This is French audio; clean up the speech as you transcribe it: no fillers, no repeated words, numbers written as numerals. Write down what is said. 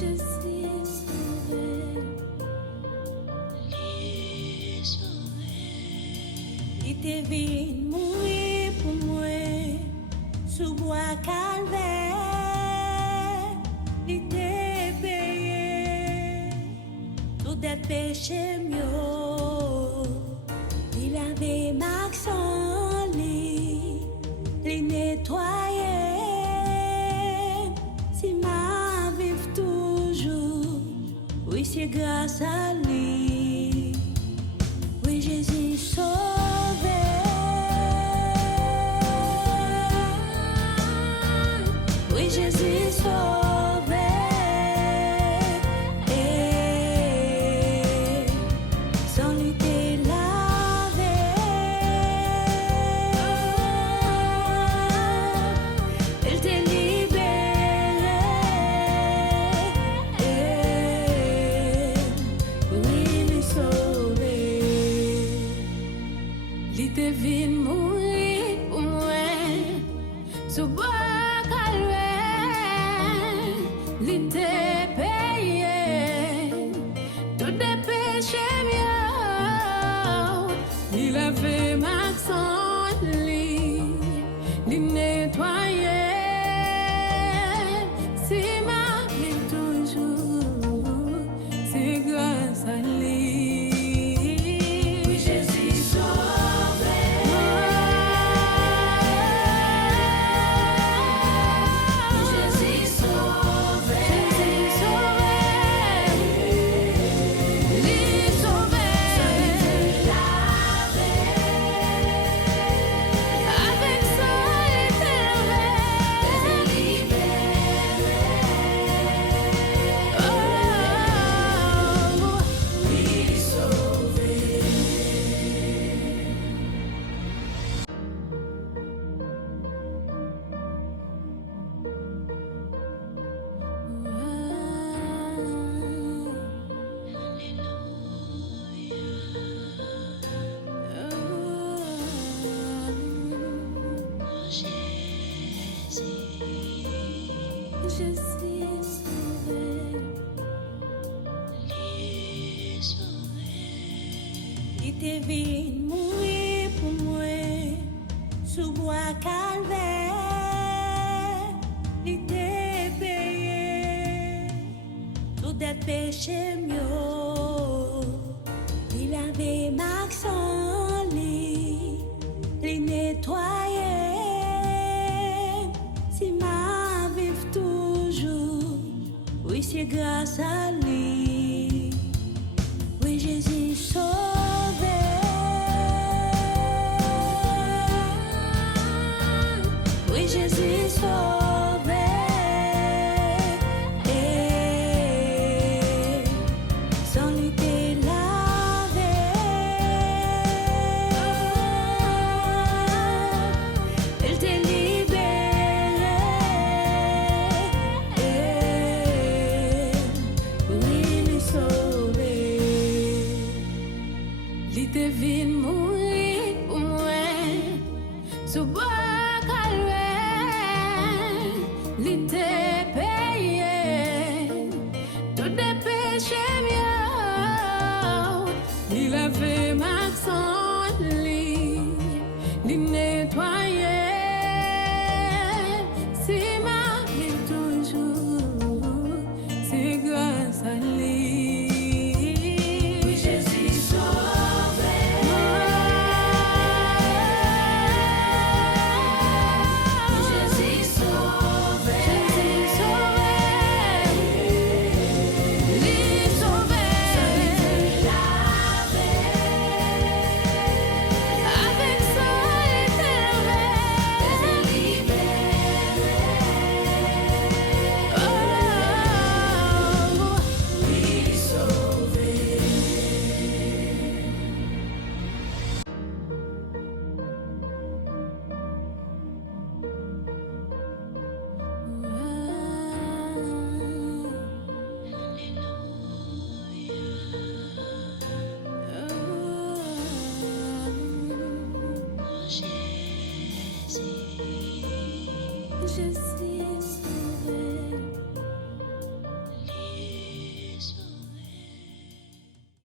Je suis sauvée. Il te vit mourir pour moi sous bois calvaire. Il te payé tout des péchés mieux. Il avait max en lit, il nettoyait. Si ma vive toujours, oui c'est grâce à lui. Oui Jésus sauvé. Oui Jésus sauvé. Sans lui t'es lavé. Il t'est libéré. Oui il est sauvé. Il te vient mourir pour moi sous bois calvaire. Il te payé tout des péchés mieux. Il a fait max en lui, il nettoyait. Si ma vie toujours, c'est grâce à lui. Oui, Jésus sauvé. Oui, Jésus sauvé. Jésus sauvé. Il sauvé. Avec ça, il est libéré. Oh, oui, sauvé. Je suis sauvée. Il te vit mourir pour moi sous bois calvaire. Il te payé tout des péchés mieux. Il avait max en lit, il nettoyait. Si ma vive toujours, oui c'est grâce à lui. Oui Jésus sauvé. Oui Jésus sauvé. Sans lui t'es lavé. Il t'est libéré. Oui il est sauvé. Il te vient mourir pour moi sous bois calvaire. Il te payé tout des péchés mieux. Il a fait max en lui, il nettoyait. Si ma vie toujours, c'est grâce à lui. Oui Jésus sauvé. Oui Jésus sauvé. Jésus sauvé. Il sauvé. Avec ça, il est libéré. Oh, oui sauvé. Je